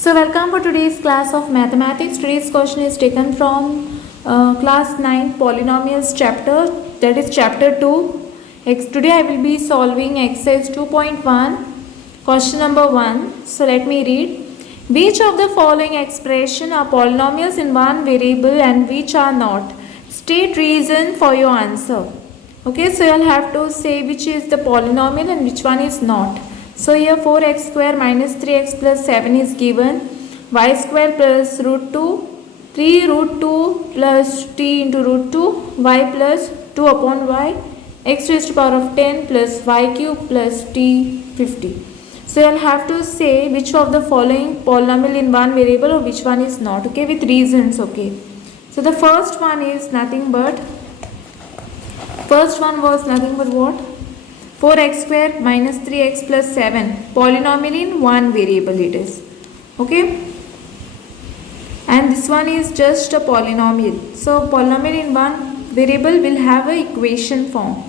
So welcome for today's class of mathematics. Today's question is taken from class 9 polynomials chapter, that is chapter 2. Today I will be solving exercise 2.1, question number 1. So let me read. Which of the following expression are polynomials in one variable and which are not? State reason for your answer. Okay, so you'll have to say which is the polynomial and which one is not. So here 4x square minus 3x plus 7 is given, y square plus root 2, 3 root 2 plus t into root 2, y plus 2 upon y, x raised to power of 10 plus y cube plus t 50. So you'll have to say which of the following polynomial in one variable or which one is not, okay, with reasons, okay. So the first one was nothing but what? 4x square minus 3x plus 7. Polynomial in one variable it is. Okay. And this one is just a polynomial. So polynomial in one variable will have a equation form.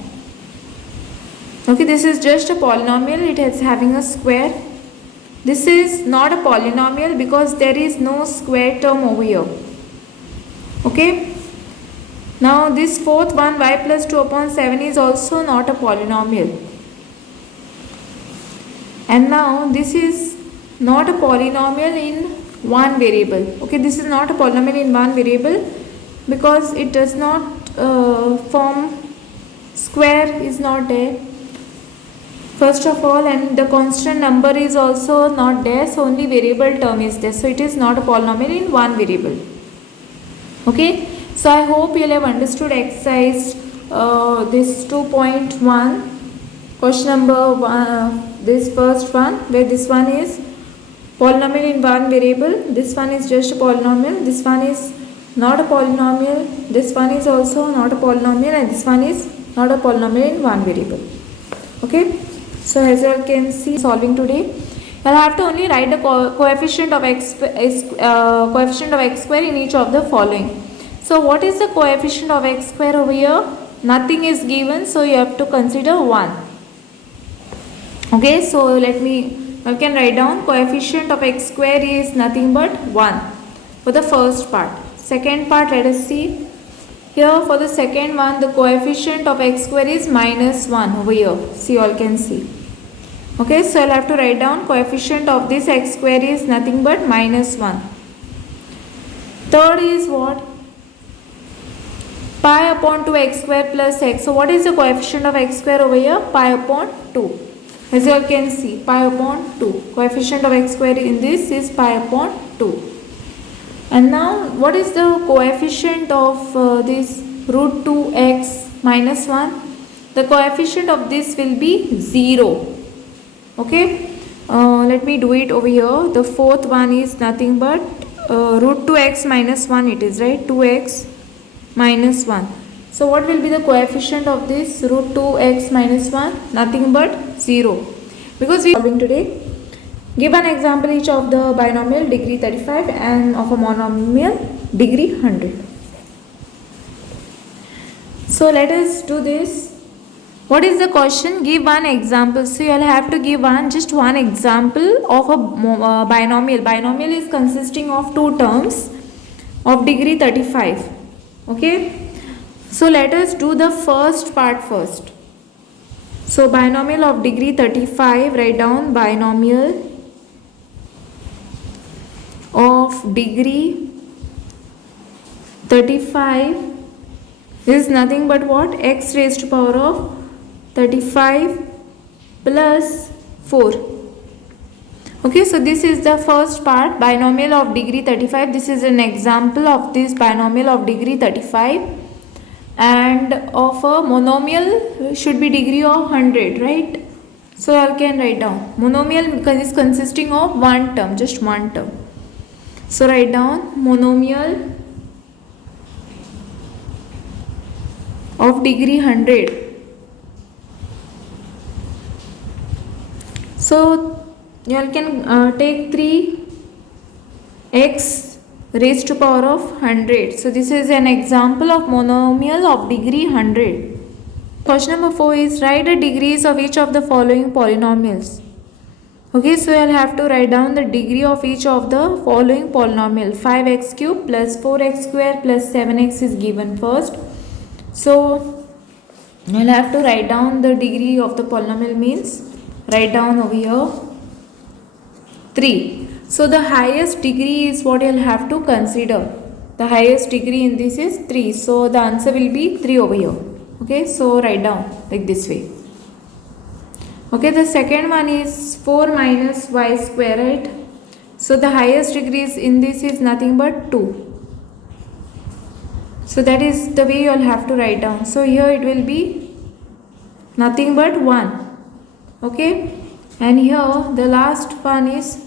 Okay, this is just a polynomial. It is having a square. This is not a polynomial because there is no square term over here. Okay. Now this fourth one, y plus 2 upon 7, is also not a polynomial. And now this is not a polynomial in one variable. Okay, this is not a polynomial in one variable because it does not form square, is not there. First of all, and the constant number is also not there, so only variable term is there. So it is not a polynomial in one variable. Okay. So I hope you will have understood exercise this 2.1, question number 1, this first one, where this one is polynomial in one variable, this one is just a polynomial, this one is not a polynomial, this one is also not a polynomial, and this one is not a polynomial in one variable. Okay, so as you can see, solving today, you will have to only write the coefficient of x square in each of the following. So what is the coefficient of x square over here? Nothing is given, so you have to consider 1. Okay, so I can write down coefficient of x square is nothing but 1 for the first part. Second part, let us see. Here for the second one, the coefficient of x square is minus 1 over here. See, you all can see. Okay, so I'll have to write down coefficient of this x square is nothing but minus 1. Third is what? Pi upon 2x square plus x. So what is the coefficient of x square over here? Pi upon 2. As you all can see, pi upon 2. Coefficient of x square in this is pi upon 2. And now what is the coefficient of this root 2x minus 1? The coefficient of this will be 0. Okay. Let me do it over here. The fourth one is nothing but root 2x minus 1 it is, right? 2x minus 1. So what will be the coefficient of this root 2x minus 1? Nothing but 0. Because we are solving today. Give an example each of the binomial degree 35 and of a monomial degree 100. So let us do this. What is the question? Give one example. So you will have to give just one example of a binomial. Binomial is consisting of two terms of degree 35. Okay, so let us do the first part first. So binomial of degree 35, write down binomial of degree 35 is nothing but what? X raised to power of 35 plus 4. Okay, so this is the first part, binomial of degree 35. This is an example of this binomial of degree 35, and of a monomial should be degree of 100, right? So I can write down monomial is consisting of one term, just one term. So write down monomial of degree 100. So you all can take 3x raised to power of 100. So this is an example of monomial of degree 100. Question number 4 is write the degrees of each of the following polynomials. Okay, so I'll have to write down the degree of each of the following polynomial. 5x cube plus 4x square plus 7x is given first. So I'll have to write down the degree of the polynomial, means write down over here 3. So the highest degree is what you'll have to consider. The highest degree in this is 3. So the answer will be 3 over here. Okay, so write down like this way. Okay, the second one is 4 minus y square, right? So the highest degree in this is nothing but 2. So that is the way you will have to write down. So here it will be nothing but 1. Okay, and here the last one is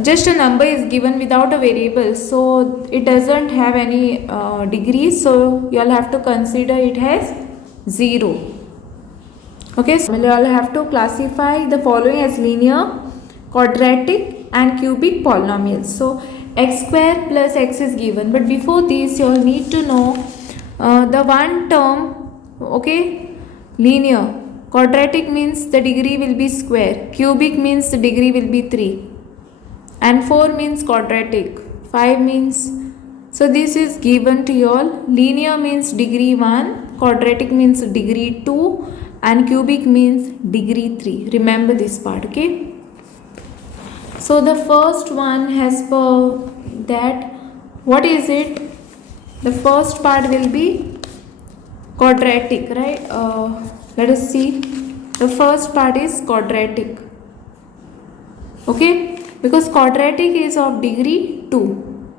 just a number is given without a variable. So it doesn't have any degree. So you will have to consider it as 0. Okay, so we will have to classify the following as linear, quadratic and cubic polynomials. So x square plus x is given, but before this you will need to know the one term, okay, linear. Quadratic means the degree will be square, cubic means the degree will be 3 and 4 means quadratic, 5 means, so this is given to you all. Linear means degree 1, quadratic means degree 2 and cubic means degree 3. Remember this part, okay? So the first one has per that, what is it? The first part will be quadratic, right? Let us see. The first part is quadratic. Okay? Because quadratic is of degree 2.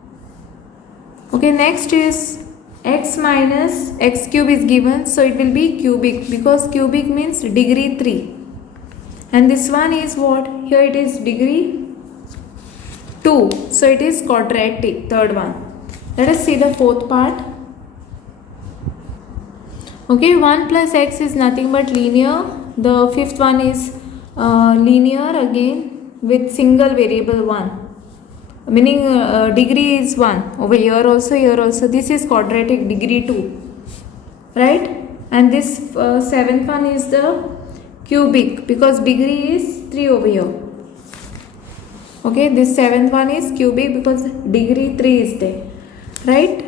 Okay, next is x minus x cube is given, so it will be cubic, because cubic means degree 3. And this one is what? Here it is degree 2. So it is quadratic, third one. Let us see the fourth part. Okay, 1 plus x is nothing but linear. The fifth one is linear again with single variable 1. Meaning degree is 1 over here also, here also. This is quadratic, degree 2, right? And this seventh one is the cubic, because degree is 3 over here. Okay, this seventh one is cubic because degree 3 is there, right?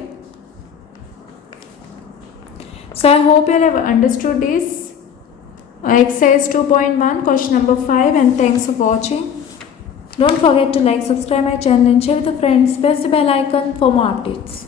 So I hope you have understood this exercise 2.1 question number 5, and thanks for watching. Don't forget to like, subscribe my channel and share with your friends. Press the bell icon for more updates.